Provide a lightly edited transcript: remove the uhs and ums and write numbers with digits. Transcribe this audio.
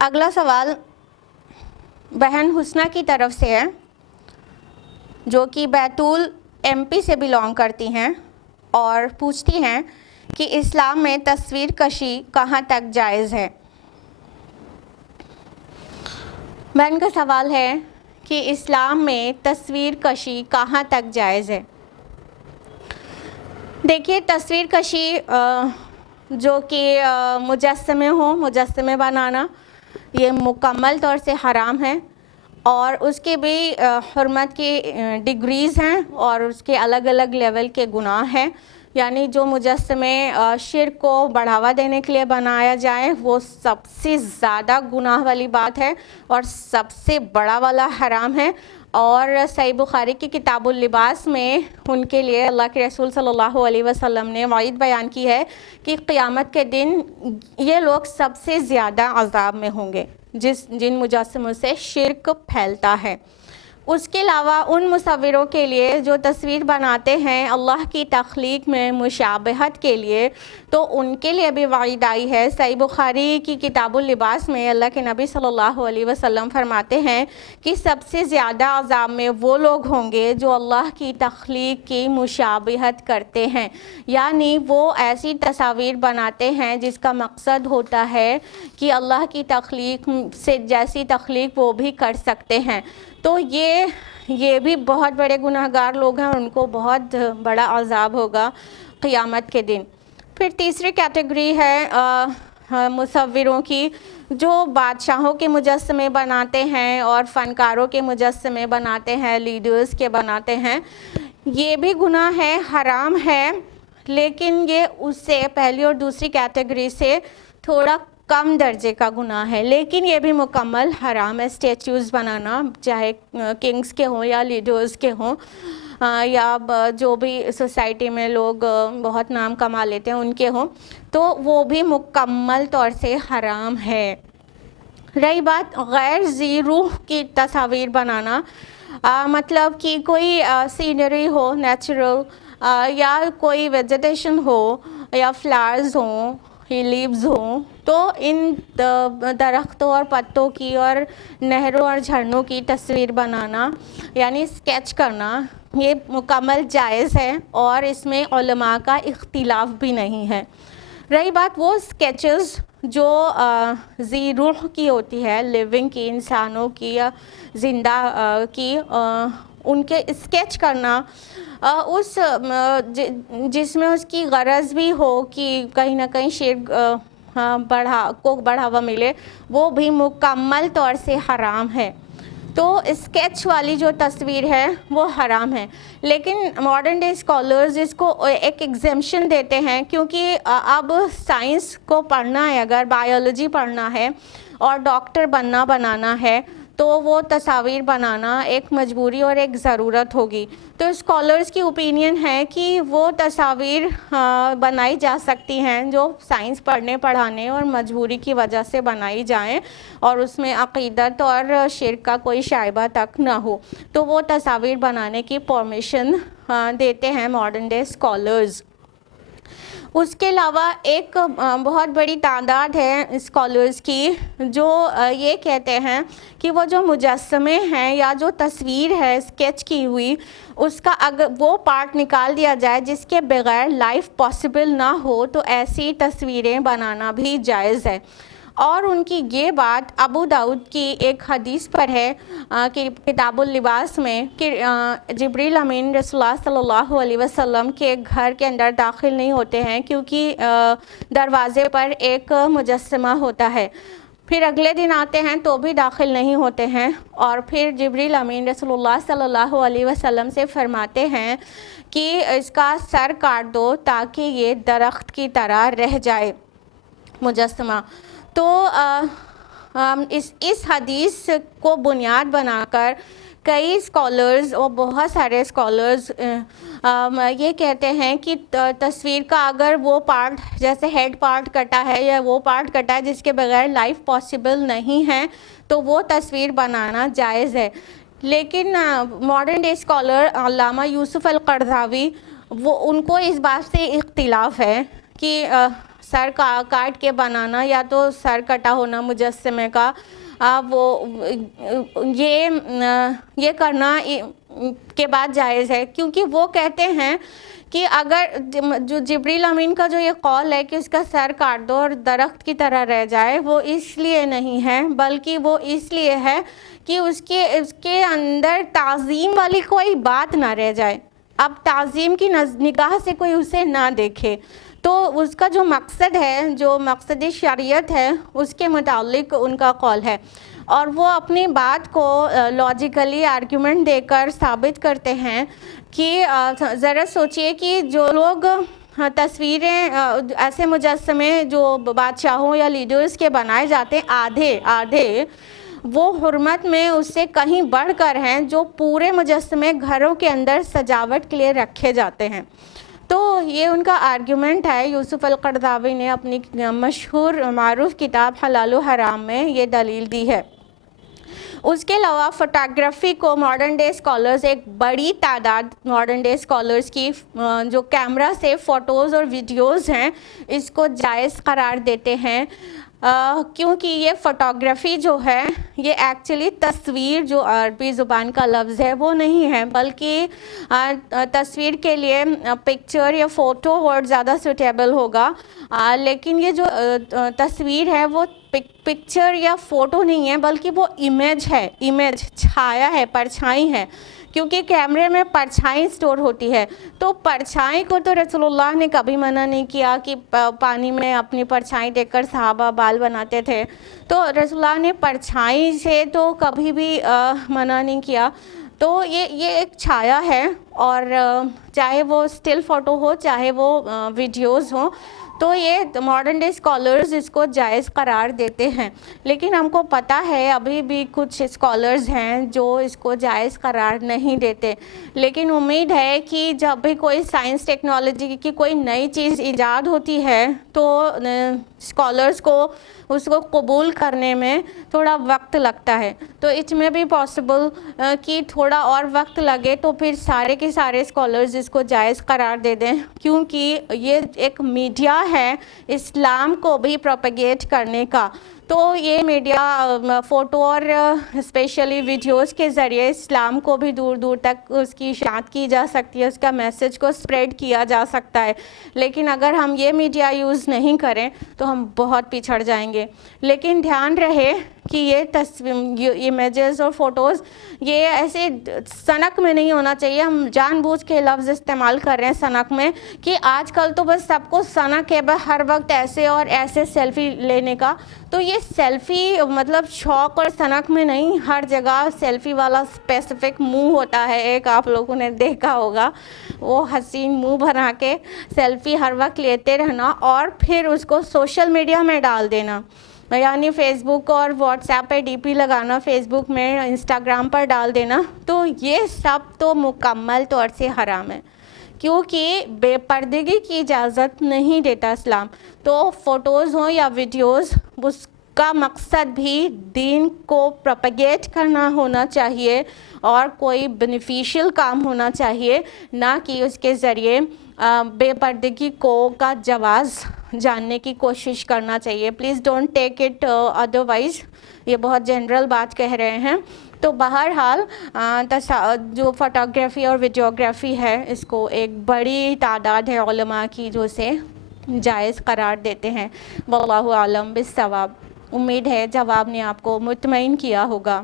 اگلا سوال بہن حسنہ کی طرف سے ہے، جو کہ بیتول ایم پی سے بلانگ کرتی ہیں اور پوچھتی ہیں کہ اسلام میں تصویر کشی کہاں تک جائز ہے۔ بہن کا سوال ہے کہ اسلام میں تصویر کشی کہاں تک جائز ہے۔ دیکھیے، تصویر کشی جو کہ مجسمے بنانا یہ مکمل طور سے حرام ہے، اور اس کے بھی حرمت کی ڈگریز ہیں اور اس کے الگ الگ لیول کے گناہ ہیں۔ یعنی جو مجسمے شرک کو بڑھاوا دینے کے لیے بنایا جائے وہ سب سے زیادہ گناہ والی بات ہے اور سب سے بڑا والا حرام ہے۔ اور صحیح بخاری کی کتاب اللباس میں ان کے لیے اللہ کے رسول صلی اللہ علیہ وسلم نے وعید بیان کی ہے کہ قیامت کے دن یہ لوگ سب سے زیادہ عذاب میں ہوں گے جن مجسموں سے شرک پھیلتا ہے۔ اس کے علاوہ ان مصوروں کے لیے جو تصویر بناتے ہیں اللہ کی تخلیق میں مشابہت کے لیے، تو ان کے لیے بھی وعید آئی ہے۔ صحیح بخاری کی کتاب اللباس میں اللہ کے نبی صلی اللہ علیہ وسلم فرماتے ہیں کہ سب سے زیادہ عذاب میں وہ لوگ ہوں گے جو اللہ کی تخلیق کی مشابہت کرتے ہیں، یعنی وہ ایسی تصاویر بناتے ہیں جس کا مقصد ہوتا ہے کہ اللہ کی تخلیق سے جیسی تخلیق وہ بھی کر سکتے ہیں۔ تو یہ بھی بہت بڑے گناہگار لوگ ہیں اور ان کو بہت بڑا عذاب ہوگا قیامت کے دن۔ پھر تیسری کیٹیگری ہے مصوروں کی، جو بادشاہوں کے مجسمے بناتے ہیں اور فنکاروں کے مجسمے بناتے ہیں، لیڈرز کے بناتے ہیں۔ یہ بھی گناہ ہے، حرام ہے، لیکن یہ اس سے پہلی اور دوسری کیٹیگری سے تھوڑا کم درجے کا گناہ ہے، لیکن یہ بھی مکمل حرام ہے۔ اسٹیچوز بنانا، چاہے کنگز کے ہوں یا لیڈرز کے ہوں یا جو بھی سوسائٹی میں لوگ بہت نام کما لیتے ہیں ان کے ہوں، تو وہ بھی مکمل طور سے حرام ہے۔ رہی بات غیر ذی روح کی تصاویر بنانا، مطلب کہ کوئی سینری ہو نیچرل، یا کوئی ویجیٹیشن ہو یا فلاورز ہوں، لیوز ہوں، تو ان درختوں اور پتوں کی اور نہروں اور جھرنوں کی تصویر بنانا یعنی اسکیچ کرنا یہ مکمل جائز ہے اور اس میں علماء کا اختلاف بھی نہیں ہے۔ رہی بات وہ اسکیچز جو ذی روح کی ہوتی ہے، لیونگ کی، انسانوں کی یا زندہ کی، ان کے اسکیچ کرنا، جس میں اس کی غرض بھی ہو کہ کہیں نہ کہیں شرک کو بڑھاوا ملے، وہ بھی مکمل طور سے حرام ہے۔ تو اسکیچ والی جو تصویر ہے وہ حرام ہے، لیکن ماڈرن ڈے اسکالرز اس کو ایک ایگزیمشن دیتے ہیں، کیونکہ اب سائنس کو پڑھنا ہے، اگر بائیولوجی پڑھنا ہے اور ڈاکٹر بنانا ہے تو وہ تصاویر بنانا ایک مجبوری اور ایک ضرورت ہوگی۔ تو اسکالرز کی اوپینین ہے کہ وہ تصاویر بنائی جا سکتی ہیں جو سائنس پڑھنے پڑھانے اور مجبوری کی وجہ سے بنائی جائیں اور اس میں عقیدت اور شرک کا کوئی شائبہ تک نہ ہو، تو وہ تصاویر بنانے کی پرمیشن دیتے ہیں ماڈرن ڈے اسکالرز۔ اس کے علاوہ ایک بہت بڑی تعداد ہے اسکالرز کی جو یہ کہتے ہیں کہ وہ جو مجسمے ہیں یا جو تصویر ہے اسکیچ کی ہوئی، اس کا اگر وہ پارٹ نکال دیا جائے جس کے بغیر لائف پاسبل نہ ہو، تو ایسی تصویریں بنانا بھی جائز ہے۔ اور ان کی یہ بات ابو داؤد کی ایک حدیث پر ہے کہ کتاب اللباس میں کہ جبریل امین رسول اللہ صلی اللہ علیہ وسلم کے گھر کے اندر داخل نہیں ہوتے ہیں کیونکہ دروازے پر ایک مجسمہ ہوتا ہے، پھر اگلے دن آتے ہیں تو بھی داخل نہیں ہوتے ہیں، اور پھر جبریل امین رسول اللہ صلی اللہ علیہ وسلم سے فرماتے ہیں کہ اس کا سر کاٹ دو تاکہ یہ درخت کی طرح رہ جائے مجسمہ۔ تو اس حدیث کو بنیاد بنا کر کئی اسکالرز اور بہت سارے اسکالرز یہ کہتے ہیں کہ تصویر کا اگر وہ پارٹ جیسے ہیڈ پارٹ کٹا ہے یا وہ پارٹ کٹا ہے جس کے بغیر لائف پاسبل نہیں ہے، تو وہ تصویر بنانا جائز ہے۔ لیکن ماڈرن ڈے اسکالر علامہ یوسف القرضاوی ان کو اس بات سے اختلاف ہے کہ سر کاٹ کے بنانا یا تو سر کٹا ہونا مجسمے کا، وہ یہ کرنا کے بعد جائز ہے، کیونکہ وہ کہتے ہیں کہ اگر جو جبریل امین کا جو یہ قول ہے کہ اس کا سر کاٹ دو اور درخت کی طرح رہ جائے، وہ اس لیے نہیں ہے، بلکہ وہ اس لیے ہے کہ اس کے اندر تعظیم والی کوئی بات نہ رہ جائے، اب تعظیم کی نگاہ سے کوئی اسے نہ دیکھے۔ تو اس کا جو مقصد ہے، جو مقصد شریعت ہے، اس کے متعلق ان کا قول ہے، اور وہ اپنی بات کو لاجیکلی آرگیومنٹ دے کر ثابت کرتے ہیں کہ ذرا سوچئے کہ جو لوگ تصویریں ایسے مجسمے جو بادشاہوں یا لیڈرز کے بنائے جاتے ہیں آدھے وہ حرمت میں اس سے کہیں بڑھ کر ہیں جو پورے مجسمے گھروں کے اندر سجاوٹ کے لیے رکھے جاتے ہیں۔ تو یہ ان کا آرگیومنٹ ہے۔ یوسف القرضاوی نے اپنی مشہور معروف کتاب حلال و حرام میں یہ دلیل دی ہے۔ اس کے علاوہ فوٹوگرافی کو ماڈرن ڈے اسکالرز، ایک بڑی تعداد ماڈرن ڈے اسکالرز کی جو کیمرہ سے فوٹوز اور ویڈیوز ہیں اس کو جائز قرار دیتے ہیں، کیونکہ یہ فوٹوگرافی جو ہے یہ ایکچولی تصویر جو عربی زبان کا لفظ ہے وہ نہیں ہے، بلکہ تصویر کے لیے پکچر یا فوٹو ورڈ زیادہ سوٹیبل ہوگا، لیکن یہ جو تصویر ہے وہ پکچر یا فوٹو نہیں ہے، بلکہ وہ امیج ہے، امیج چھایا ہے، پرچھائی ہے، کیونکہ کیمرے میں پرچھائی سٹور ہوتی ہے۔ تو پرچھائی کو تو رسول اللہ نے کبھی منع نہیں کیا کہ پانی میں اپنی پرچھائی دیکھ کر صحابہ بال بناتے تھے، تو رسول اللہ نے پرچھائی سے تو کبھی بھی منع نہیں کیا۔ تو یہ ایک چھایا ہے، اور چاہے وہ سٹل فوٹو ہو چاہے وہ ویڈیوز ہوں، تو یہ ماڈرن ڈے اسکالرز اس کو جائز قرار دیتے ہیں، لیکن ہم کو پتہ ہے ابھی بھی کچھ اسکالرز ہیں جو اس کو جائز قرار نہیں دیتے، لیکن امید ہے کہ جب بھی کوئی سائنس ٹیکنالوجی کی کوئی نئی چیز ایجاد ہوتی ہے تو اسکالرز کو اس کو قبول کرنے میں تھوڑا وقت لگتا ہے، تو اٹ میں بھی پاسبل کہ تھوڑا اور وقت لگے تو پھر سارے کے سارے اسکالرز اس کو جائز قرار دے دیں، کیونکہ یہ ایک میڈیا ہے اسلام کو بھی پروپیگیٹ کرنے کا۔ تو یہ میڈیا فوٹو اور اسپیشلی ویڈیوز کے ذریعے اسلام کو بھی دور دور تک اس کی اشاعت کی جا سکتی ہے، اس کا میسج کو سپریڈ کیا جا سکتا ہے، لیکن اگر ہم یہ میڈیا یوز نہیں کریں تو ہم بہت پچھڑ جائیں گے۔ لیکن دھیان رہے کہ یہ امیجز اور فوٹوز یہ ایسے سنک میں نہیں ہونا چاہیے۔ ہم جان بوجھ کے لفظ استعمال کر رہے ہیں سنک میں، کہ آج کل تو بس سب کو سنک ہے ہر وقت ایسے اور ایسے سیلفی لینے کا، تو یہ سیلفی مطلب شوق اور سنک میں نہیں، ہر جگہ سیلفی والا اسپیسیفک منہ ہوتا ہے، ایک آپ لوگوں نے دیکھا ہوگا، وہ حسین منہ بنا کے سیلفی ہر وقت لیتے رہنا اور پھر اس کو سوشل میڈیا میں ڈال دینا، یعنی فیس بک اور واٹس ایپ پہ ڈی پی لگانا، فیس بک میں انسٹاگرام پر ڈال دینا، تو یہ سب تو مکمل طور سے حرام ہے، کیونکہ بے پردگی کی اجازت نہیں دیتا اسلام۔ تو فوٹوز ہوں یا ویڈیوز، اس کا مقصد بھی دین کو پروپیگیٹ کرنا ہونا چاہیے اور کوئی بینیفیشل کام ہونا چاہیے، نہ کہ اس کے ذریعے بے پردگی کا جواز جاننے کی کوشش کرنا چاہیے۔ Please don't take it otherwise, یہ بہت جنرل بات کہہ رہے ہیں۔ تو بہرحال جو فوٹوگرافی اور ویڈیوگرافی ہے اس کو ایک بڑی تعداد ہے علماء کی جو اسے جائز قرار دیتے ہیں۔ واللہ اعلم بالصواب۔ امید ہے جواب نے آپ کو مطمئن کیا ہوگا۔